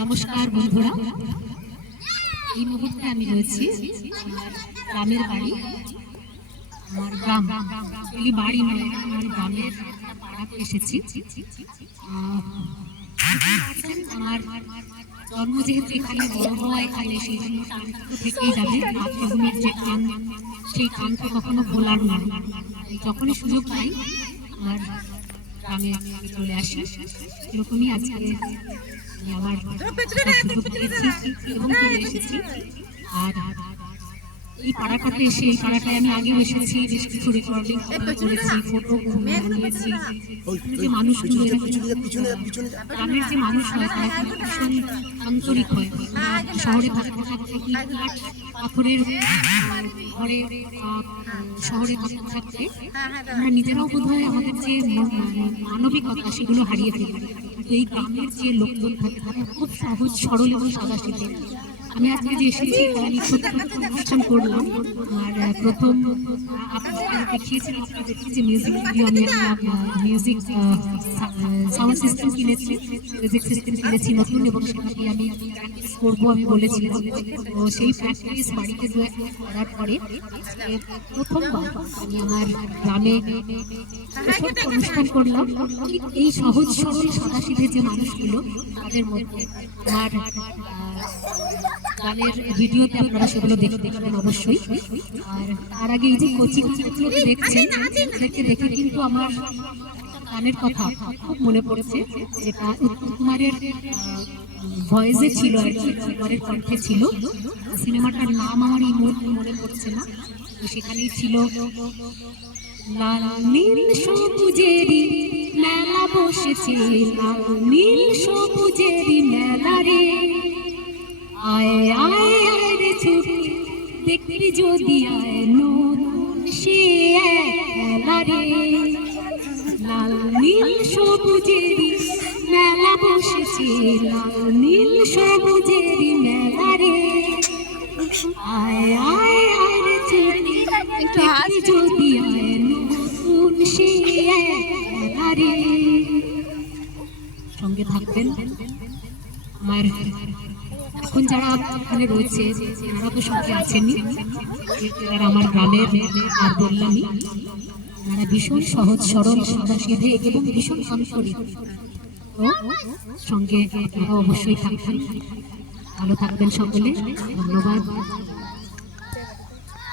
নমস্কার বন্ধুরা, এই মুহূর্তে আমি রয়েছি আমার গ্রামের বাড়ি। আমার গ্রাম বাড়ি নয়, আমার গ্রামের পাড়াতে এসেছি। আমার জন্ম যেহেতু এখানে, বড় হওয়া এখানে, সেই জন্য টানটা তো থেকেই যাবে। মাতৃভূমির যে টান, সেই টান তো কখনো ভোলার নয়। যখনই সুযোগ পাই আমার গ্রামে চলে আসি। এরকমই আজকে আমার সুযোগ পেয়েছি এবং চলে এসেছি। আর এই পাড়াটাতে এসে, এই পাড়াটায় আমি আগেও এসেছি, বেশ কিছু রেকর্ডিং করেছি, ফটো নিয়েছি। যে মানুষগুলো, গ্রামের যে মানুষ হয় তারা কিন্তু ভীষণ আন্তরিক হয়। শহরে থাকতে থাকতে পাথরের ঘরে, শহরে থাকতে থাকতে আমরা নিজেরাও বোধ হয় আমাদের যে মানবিকতা সেগুলো হারিয়ে ফেলি। এই গ্রামের যে লোকজন থাকে তারা খুব সহজ সরল এবং সাদাসিধে। আমি আজকে যে এসেছি আমি ছোট্ট অনুষ্ঠান করলাম। আর প্রথম আপনাদের দেখিয়েছিলাম, আপনারা দেখি যে মিউজিক ভিডিও, আমি একটা মিউজিক সাউন্ড সিস্টেম কিনেছি, মিউজিক সিস্টেম কিনেছি নতুন, এবং সেটাকে আমি প্র্যাকটিস করবো আমি বলেছিলাম। তো সেই প্র্যাকটিস বাড়িতে করার পরে প্রথমবার আমি আমার গ্রামে ছোট্ট অনুষ্ঠান করলাম। এই সহজ সরল সাদাসিধে যে মানুষগুলো, তাদের মধ্যে আমার গানের ভিডিওতে আপনারা সেগুলো দেখবেন অবশ্যই। আর তার আগে এই যে কোচিং দেখছেন, দেখতে দেখে কিন্তু আমার গানের কথা খুব মনে পড়েছে, যেটা উত্তম কুমারের ভয়েসে ছিল আর কি, কুমারের কণ্ঠে ছিল। সিনেমাটার নাম আমার এই মুহূর্তে মনে পড়ছে না, তো সেখানেই ছিল লাল নীল সবুজেরই মেলা বসেছে, লাল নীল সবুজেরই মেলা রে, আয় আয় আয় রে ছুটি দেখবি যদি আয় নতুন সে খেলা রে, লাল নীল সবুজেরই মেলা বসেছে, লাল নীল সবুজেরই মেলা রে, আয় আয় আয় রে ছুটি দেখবি যদি আয় নতুন সে খেলা রে। সঙ্গে থাকবেন। আমার এখন যারা এখানে রয়েছে তারা তো সঙ্গে আছেনই, যারা আমার গ্রামের, আর বললামই তারা ভীষণ সহজ সরল সাদাসিধে এবং ভীষণ আন্তরিক। তো সঙ্গে তারা অবশ্যই থাকবেন। ভালো থাকবেন সকলে। ধন্যবাদ।